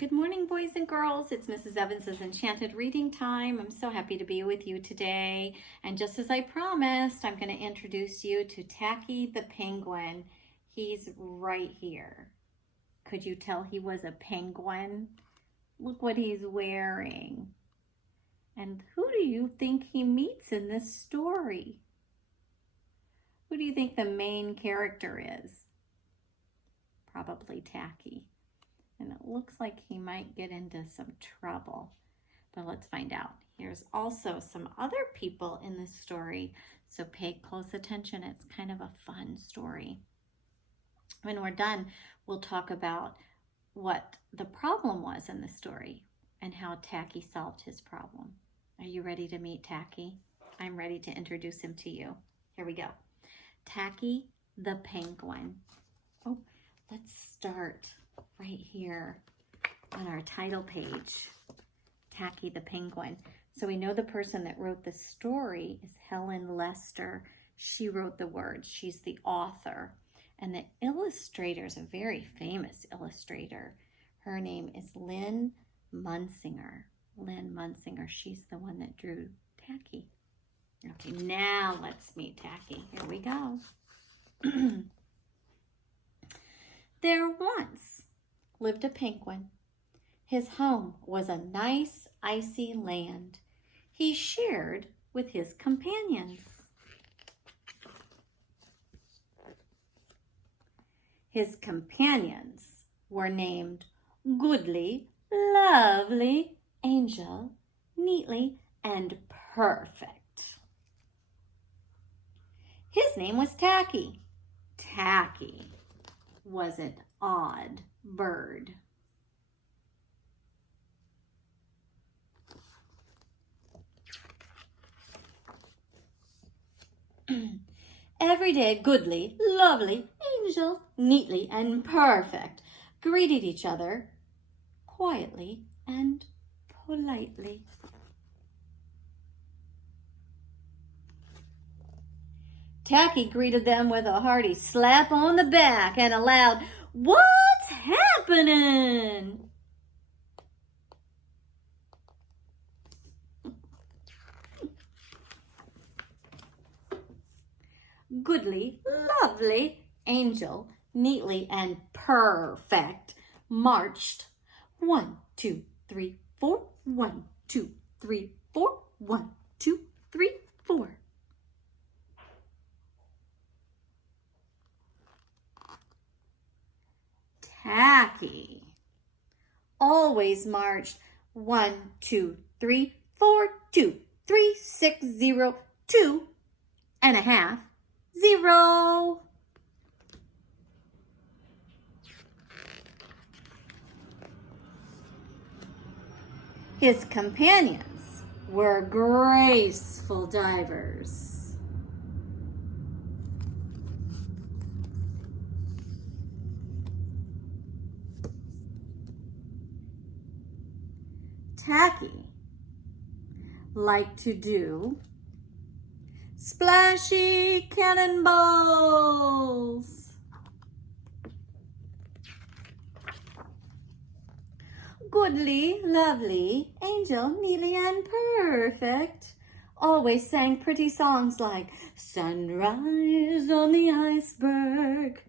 Good morning, boys and girls. It's Mrs. Evans's Enchanted Reading Time. I'm so happy to be with you today. And just as I promised, I'm going to introduce you to Tacky the Penguin. He's right here. Could you tell he was a penguin? Look what he's wearing. And who do you think he meets in this story? Who do you think the main character is? Probably Tacky. And it looks like he might get into some trouble, but let's find out. Here's also some other people in this story, so pay close attention. It's kind of a fun story. When we're done, we'll talk about what the problem was in the story and how Tacky solved his problem. Are you ready to meet Tacky? I'm ready to introduce him to you. Here we go. Tacky the Penguin. Oh, let's start right here on our title page, Tacky the Penguin. So we know the person that wrote the story is Helen Lester. She wrote the words. She's the author. And the illustrator is a very famous illustrator. Her name is Lynn Munsinger. Lynn Munsinger. She's the one that drew Tacky. Okay, now let's meet Tacky. Here we go. There once lived a penguin. His home was a nice, icy land he shared with his companions. His companions were named Goodly, Lovely, Angel, Neatly, and Perfect. His name was Tacky. Tacky was an odd bird. Every day, Goodly, Lovely, Angel, Neatly, and Perfect greeted each other quietly and politely. Tacky greeted them with a hearty slap on the back and a loud, "What's happening?" Goodly, Lovely, Angel, Neatly, and Perfect marched 1, 2, 3, 4, 1, 2, 3, 4, 1, 2, 3, 4. Tacky always marched 1, 2, 3, 4, 2, 3, 6, 0, 2 and a half, 0. His companions were graceful divers. Tacky liked to do splashy cannonballs. Goodly, Lovely, Angel, Neatly, and Perfect always sang pretty songs like Sunrise on the Iceberg.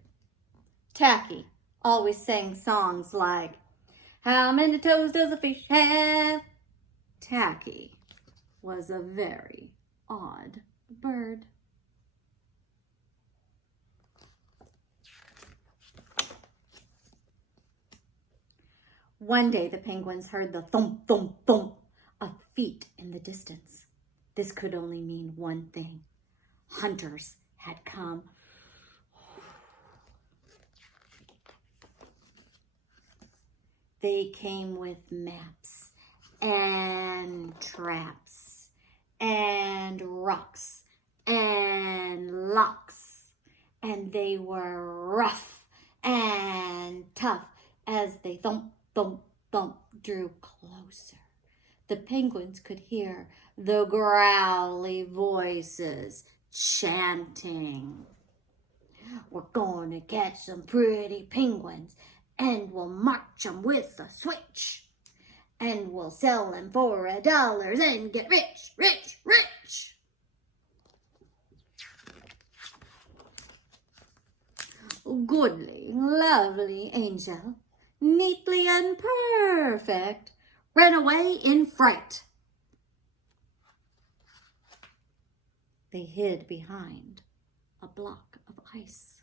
Tacky always sang songs like How many toes does a fish have? Tacky was a very odd bird. One day the penguins heard the thump, thump, thump of feet in the distance. This could only mean one thing. Hunters had come. They came with maps and traps and rocks and locks, and they were rough and tough as they thump, thump, thump drew closer. The penguins could hear the growly voices chanting, "We're going to catch some pretty penguins and we'll march 'em with a switch. And we'll sell 'em for $1 and get rich, rich, rich. Goodly, lovely angel, neatly and perfect, ran away in fright. They hid behind a block of ice.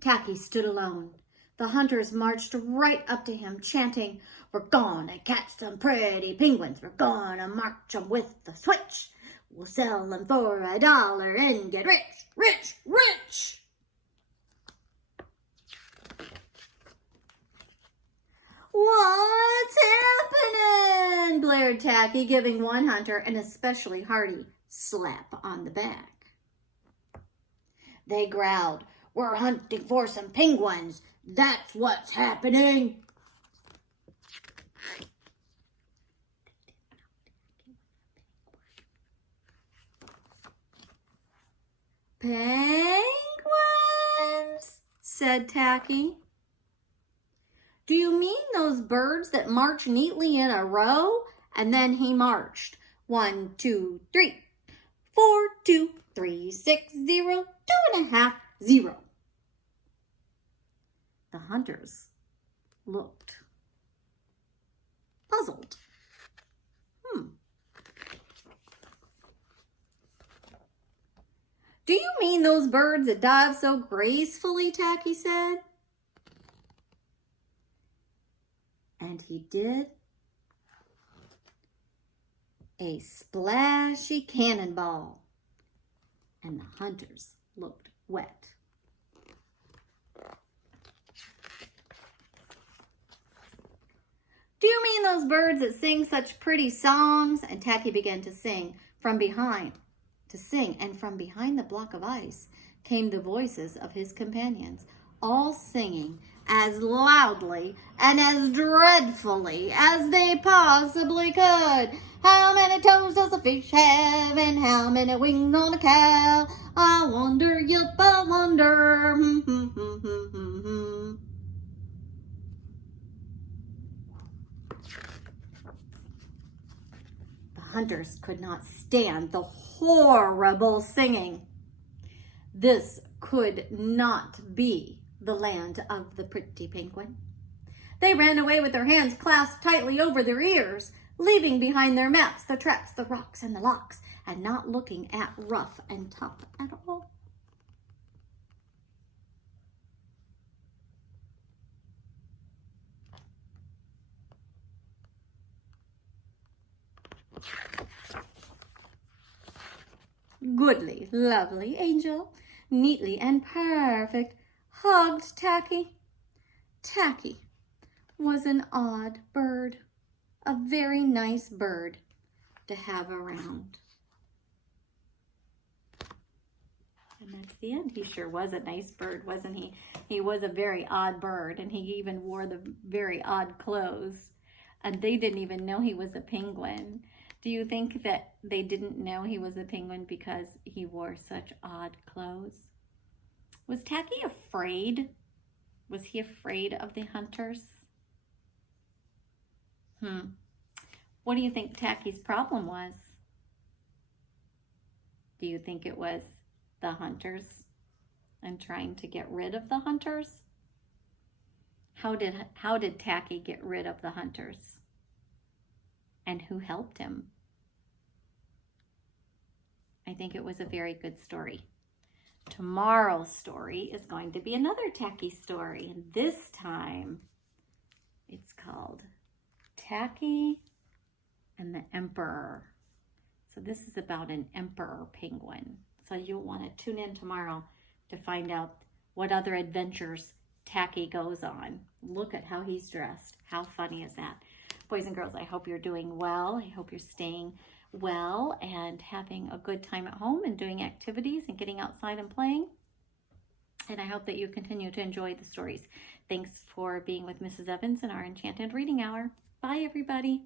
Tacky stood alone. The hunters marched right up to him, chanting, "We're gonna catch some pretty penguins. We're gonna march 'em with the switch. We'll sell 'em for $1 and get rich, rich, rich." "What's happening?" blared Tacky, giving one hunter an especially hearty slap on the back. They growled, "We're hunting for some penguins. That's what's happening." "Penguins?" said Tacky. "Do you mean those birds that march neatly in a row?" And then he marched. 1, 2, 3, 4, 2, 3, 6, 0, 2.5, 0. The hunters looked puzzled. "Do you mean those birds that dive so gracefully?" Tacky said. And he did a splashy cannonball, and the hunters looked wet. "Do you mean those birds that sing such pretty songs?" And Tacky began to sing, and from behind the block of ice came the voices of his companions, all singing as loudly and as dreadfully as they possibly could. "How many toes does a fish have, and how many wings on a cow? I wonder, yup, I wonder." The hunters could not stand the horrible singing. This could not be the land of the pretty penguin. They ran away with their hands clasped tightly over their ears, leaving behind their maps, the traps, the rocks, and the locks, and not looking at Rough and Tough at all. Goodly, lovely angel, neatly and perfect, hugged Tacky. Tacky was an odd bird, a very nice bird to have around. And that's the end. He sure was a nice bird, wasn't he? He was a very odd bird, and he even wore the very odd clothes. And they didn't even know he was a penguin. Do you think that they didn't know he was a penguin because he wore such odd clothes? Was Tacky afraid? Was he afraid of the hunters? What do you think Tacky's problem was? Do you think it was the hunters and trying to get rid of the hunters? How did Tacky get rid of the hunters? And who helped him? I think it was a very good story. Tomorrow's story is going to be another Tacky story, and this time it's called Tacky and the Emperor. So this is about an emperor penguin. So you'll want to tune in tomorrow to find out what other adventures Tacky goes on. Look at how he's dressed. How funny is that? Boys and girls, I hope you're doing well. I hope you're staying well and having a good time at home and doing activities and getting outside and playing. And I hope that you continue to enjoy the stories. Thanks for being with Mrs. Evans in our Enchanted Reading Hour. Bye, everybody.